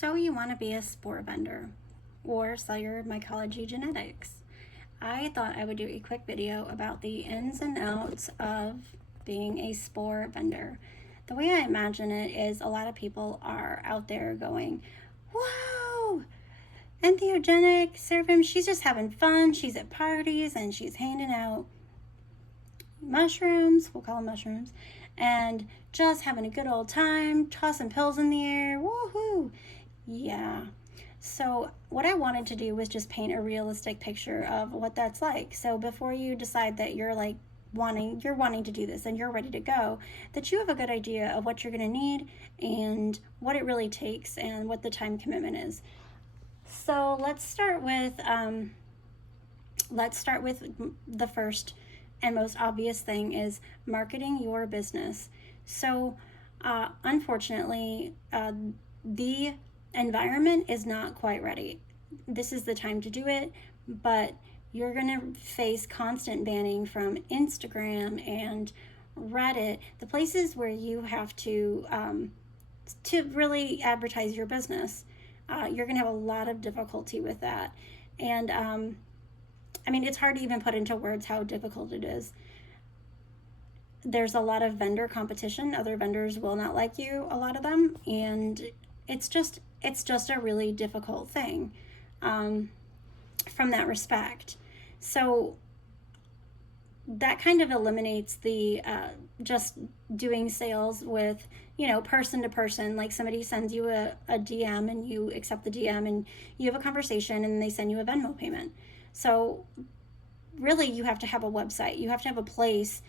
So you want to be a spore vendor or sell your mycology genetics. I thought I would do a quick video about the ins and outs of being a spore vendor. The way I imagine it is a lot of people are out there going, whoa, entheogenic seraphim, she's just having fun. She's at parties and she's handing out mushrooms, we'll call them mushrooms, and just having a good old time, tossing pills in the air, woohoo. Yeah. So what I wanted to do was just paint a realistic picture of what that's like. So before you decide that you're wanting to do this and you're ready to go, that you have a good idea of what you're going to need and what it really takes and what the time commitment is. So let's start with the first and most obvious thing is marketing your business. So unfortunately, the environment is not quite ready. This is the time to do it, but you're going to face constant banning from Instagram and Reddit, the places where you have to really advertise your business. You're going to have a lot of difficulty with that. And I mean, it's hard to even put into words how difficult it is. There's a lot of vendor competition. Other vendors will not like you, a lot of them, and it's just a really difficult thing from that respect. So that kind of eliminates the just doing sales with, person to person. Like somebody sends you a DM and you accept the DM and you have a conversation and they send you a Venmo payment. So really you have to have a website. You have to have a place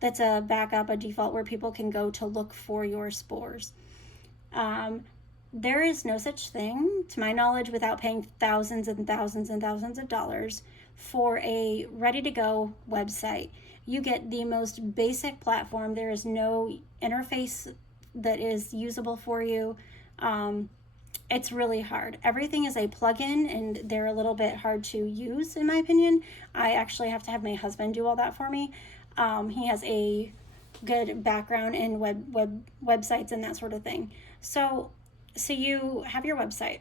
that's a backup, a default where people can go to look for your spores. There is no such thing, to my knowledge, without paying thousands and thousands and thousands of dollars for a ready-to-go website. You get the most basic platform. There is no interface that is usable for you. It's really hard. Everything is a plugin, and they're a little bit hard to use, in my opinion. I actually have to have my husband do all that for me. He has a good background in websites and that sort of thing. So you have your website,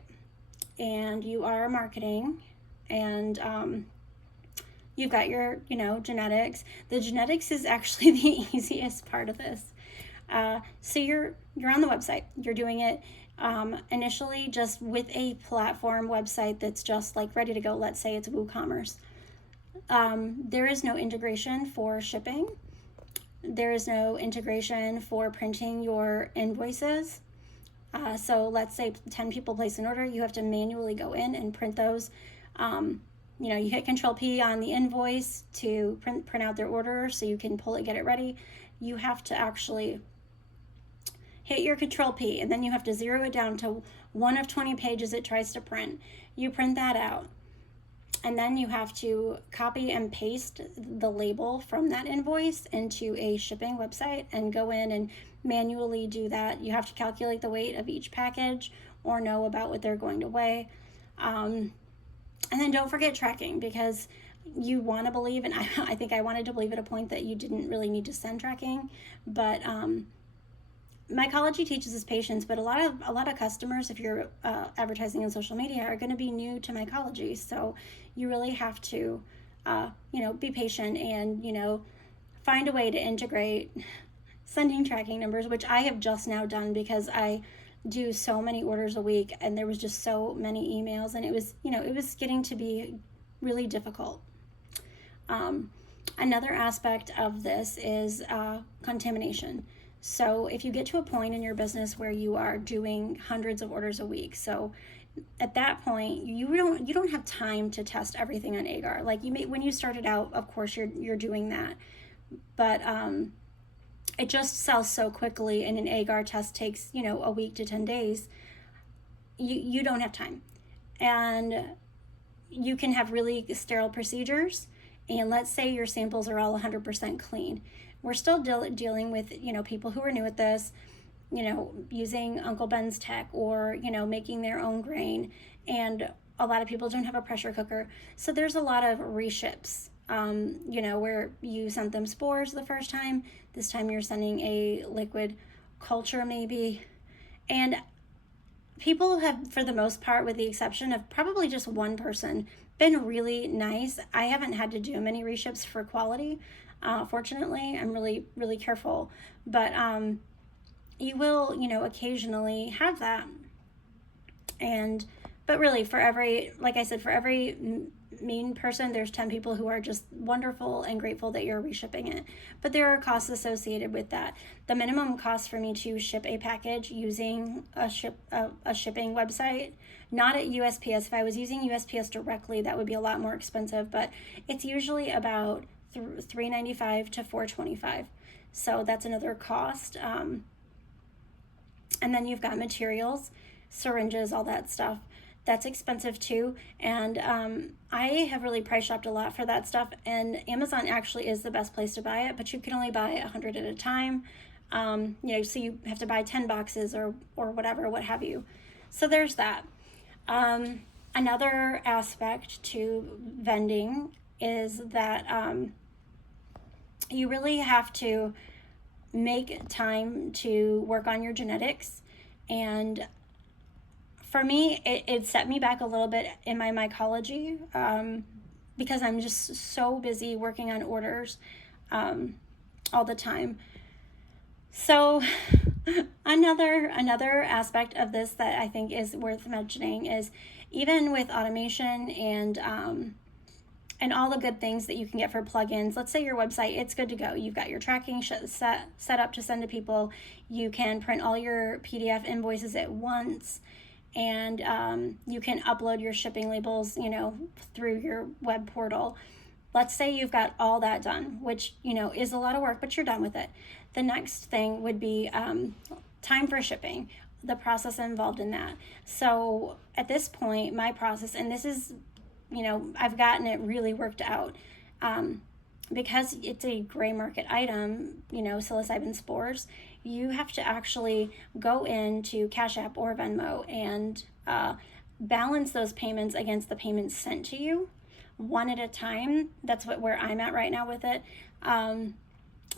and you are marketing, and you've got your, genetics. The genetics is actually the easiest part of this. So you're on the website. You're doing it initially just with a platform website that's just like ready to go. Let's say it's WooCommerce. There is no integration for shipping. There is no integration for printing your invoices. So let's say 10 people place an order. You have to manually go in and print those. You hit Control P on the invoice to print out their order so you can pull it, get it ready. You have to actually hit your Control P, and then you have to zero it down to one of 20 pages it tries to print. You print that out, and then you have to copy and paste the label from that invoice into a shipping website and go in and manually do that. You have to calculate the weight of each package or know about what they're going to weigh. And then don't forget tracking, because you want to believe, and I think I wanted to believe at a point that you didn't really need to send tracking, but mycology teaches us patience, but a lot of customers, if you're advertising on social media, are going to be new to mycology. So you really have to, be patient and, find a way to integrate sending tracking numbers, which I have just now done because I do so many orders a week and there was just so many emails, and it was getting to be really difficult. Another aspect of this is contamination. So if you get to a point in your business where you are doing hundreds of orders a week, so at that point you don't have time to test everything on agar. Like when you started out, of course you're doing that, but it just sells so quickly, and an agar test takes a week to 10 days. You don't have time, and you can have really sterile procedures, and let's say your samples are all 100% clean. We're still dealing with people who are new at this, using Uncle Ben's tech, or making their own grain, and a lot of people don't have a pressure cooker. So there's a lot of reships, where you sent them spores the first time. This time you're sending a liquid culture maybe. And people have, for the most part, with the exception of probably just one person, been really nice. I haven't had to do many reships for quality. Fortunately, I'm really, really careful. But you will, occasionally have that. And, but really, for every, like I said, for every mean person, there's 10 people who are just wonderful and grateful that you're reshipping it. But there are costs associated with that. The minimum cost for me to ship a package using a shipping website, not at USPS. If I was using USPS directly, that would be a lot more expensive, but it's usually about $3.95 to $4.25. So that's another cost. And then you've got materials, syringes, all that stuff. That's expensive too. And I have really price shopped a lot for that stuff. And Amazon actually is the best place to buy it, but you can only buy 100 at a time. So you have to buy 10 boxes or whatever, what have you. So there's that. Another aspect to vending is that you really have to make time to work on your genetics. And for me, it set me back a little bit in my mycology because I'm just so busy working on orders all the time. So another aspect of this that I think is worth mentioning is even with automation and all the good things that you can get for plugins. Let's say your website, it's good to go. You've got your tracking set up to send to people. You can print all your PDF invoices at once, and you can upload your shipping labels, through your web portal. Let's say you've got all that done, which, is a lot of work, but you're done with it. The next thing would be time for shipping, the process involved in that. So at this point, my process, and this is, I've gotten it really worked out. Because it's a gray market item, psilocybin spores, you have to actually go into Cash App or Venmo and balance those payments against the payments sent to you one at a time. That's where I'm at right now with it.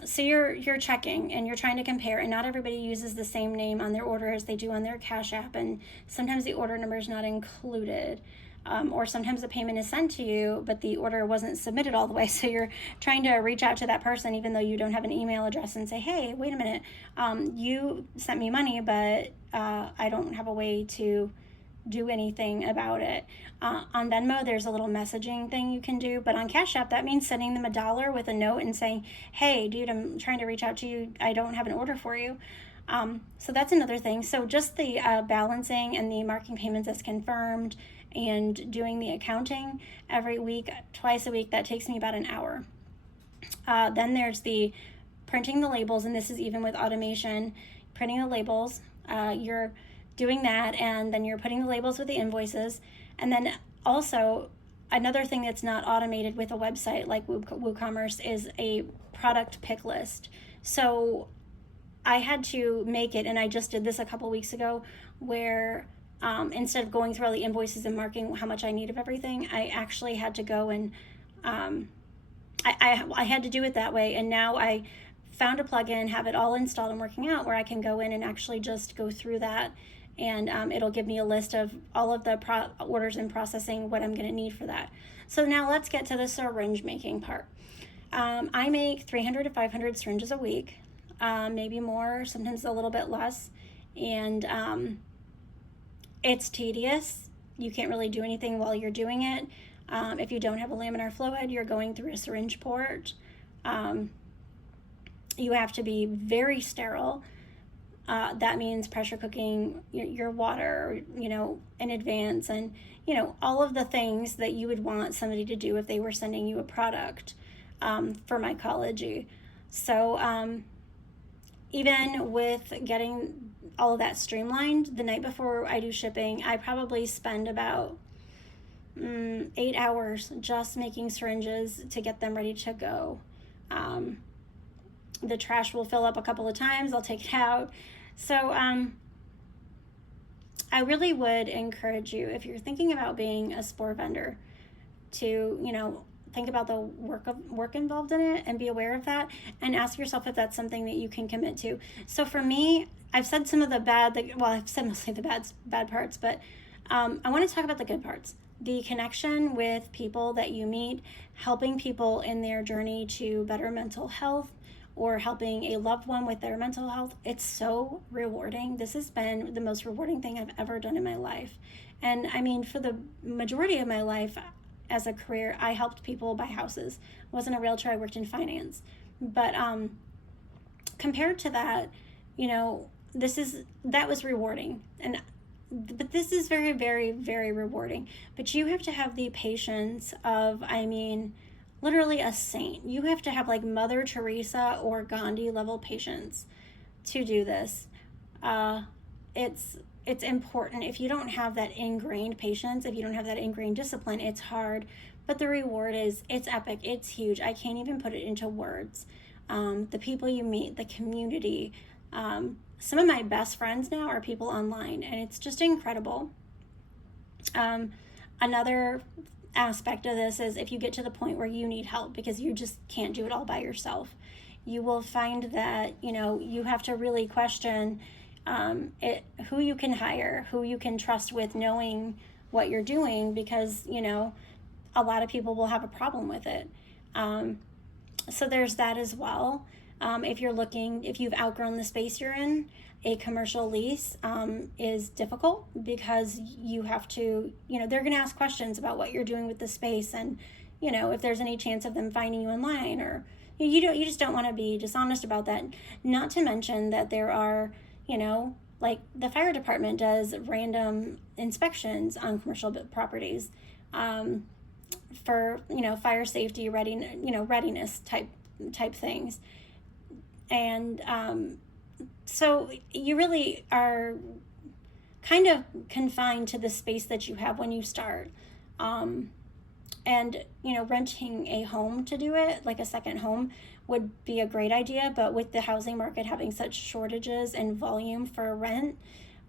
So you're checking and you're trying to compare, and not everybody uses the same name on their order as they do on their Cash App, and sometimes the order number is not included. Or sometimes the payment is sent to you, but the order wasn't submitted all the way. So you're trying to reach out to that person, even though you don't have an email address, and say, hey, wait a minute, you sent me money, but I don't have a way to do anything about it. On Venmo, there's a little messaging thing you can do, but on Cash App, that means sending them $1 with a note and saying, hey, dude, I'm trying to reach out to you. I don't have an order for you. So that's another thing. So just the balancing and the marking payments as confirmed and doing the accounting every week, twice a week, that takes me about an hour. Then there's the printing the labels, and this is even with automation, printing the labels. You're doing that, and then you're putting the labels with the invoices. And then also another thing that's not automated with a website like WooCommerce is a product pick list. So I had to make it, and I just did this a couple weeks ago, where instead of going through all the invoices and marking how much I need of everything, I actually had to go and I had to do it that way. And now I found a plugin, have it all installed and working out, where I can go in and actually just go through that, and it'll give me a list of all of the orders and processing, what I'm going to need for that. So now let's get to the syringe making part. I make 300 to 500 syringes a week, maybe more, sometimes a little bit less, and it's tedious. You can't really do anything while you're doing it. If you don't have a laminar flow head, you're going through a syringe port. You have to be very sterile. That means pressure cooking your water, in advance, and, all of the things that you would want somebody to do if they were sending you a product for mycology. So even with getting all of that streamlined, the night before I do shipping, I probably spend about 8 hours just making syringes to get them ready to go. The trash will fill up a couple of times, I'll take it out. So I really would encourage you, if you're thinking about being a spore vendor, to think about the work involved in it and be aware of that, and ask yourself if that's something that you can commit to. So for me, I've said some of the bad, well, I've said mostly the bad parts, but I want to talk about the good parts. The connection with people that you meet, helping people in their journey to better mental health, or helping a loved one with their mental health. It's so rewarding. This has been the most rewarding thing I've ever done in my life. And I mean, for the majority of my life as a career, I helped people buy houses. I wasn't a realtor, I worked in finance. But compared to that, you know, that was rewarding. But this is very, very, very rewarding. But you have to have the patience of, I mean, literally a saint. You have to have like Mother Teresa or Gandhi level patience to do this. It's important. If you don't have that ingrained patience, if you don't have that ingrained discipline, it's hard. But the reward it's epic. It's huge. I can't even put it into words. The people you meet, the community. Some of my best friends now are people online, and it's just incredible. Another aspect of this is if you get to the point where you need help because you just can't do it all by yourself, you will find that, you know, you have to really question who you can hire, who you can trust with knowing what you're doing, because, you know, a lot of people will have a problem with it. So there's that as well. If you've outgrown the space you're in, a commercial lease is difficult because you have to, you know, they're going to ask questions about what you're doing with the space, and, you know, if there's any chance of them finding you online, or you just don't want to be dishonest about that. Not to mention that there are, you know, like the fire department does random inspections on commercial properties for, you know, fire safety readiness type things. And so you really are kind of confined to the space that you have when you start. And, you know, renting a home to do it, like a second home, would be a great idea. But with the housing market having such shortages and volume for rent,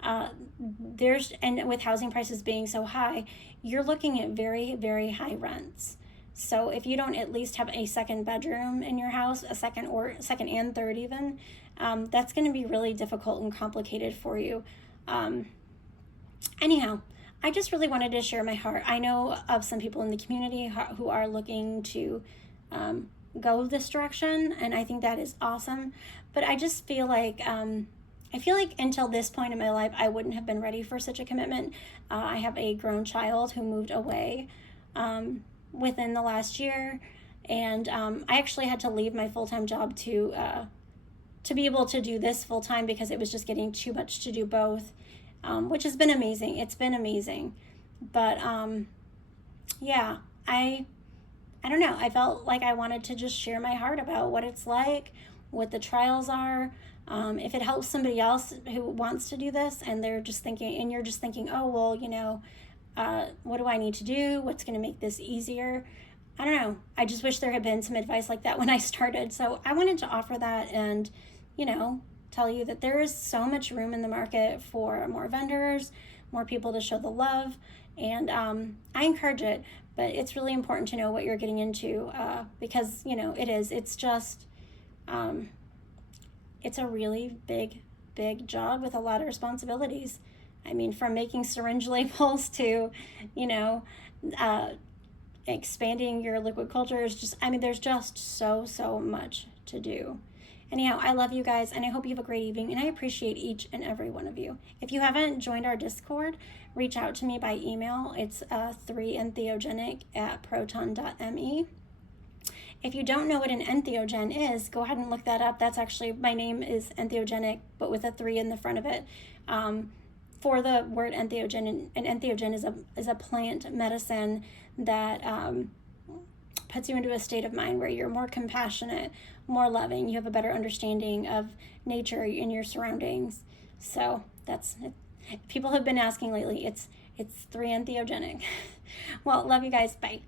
and with housing prices being so high, you're looking at very, very high rents. So if you don't at least have a second bedroom in your house, a second and third even, that's going to be really difficult and complicated for you. Anyhow, I just really wanted to share my heart. I know of some people in the community who are looking to go this direction, and I think that is awesome. But I just feel like until this point in my life, I wouldn't have been ready for such a commitment. I have a grown child who moved away within the last year, and I actually had to leave my full-time job to be able to do this full-time because it was just getting too much to do both, which has been amazing. It's been amazing. But yeah, I don't know. I felt like I wanted to just share my heart about what it's like, what the trials are. If it helps somebody else who wants to do this, and you're just thinking, oh, well, you know, what do I need to do? What's going to make this easier? I don't know. I just wish there had been some advice like that when I started. So I wanted to offer that and, you know, tell you that there is so much room in the market for more vendors, more people to show the love. And I encourage it, but it's really important to know what you're getting into because, you know, it's just, it's a really big job with a lot of responsibilities. I mean, from making syringe labels to, you know, expanding your liquid cultures, there's just so much to do. Anyhow, I love you guys, and I hope you have a great evening, and I appreciate each and every one of you. If you haven't joined our Discord, reach out to me by email. It's 3entheogenic@proton.me. If you don't know what an entheogen is, go ahead and look that up. That's actually, my name is Entheogenic, but with a 3 in the front of it. For the word entheogen, an entheogen is a plant medicine that puts you into a state of mind where you're more compassionate, more loving, you have a better understanding of nature and your surroundings. So that's it. People have been asking lately, it's 3entheogenic. Well, love you guys. Bye.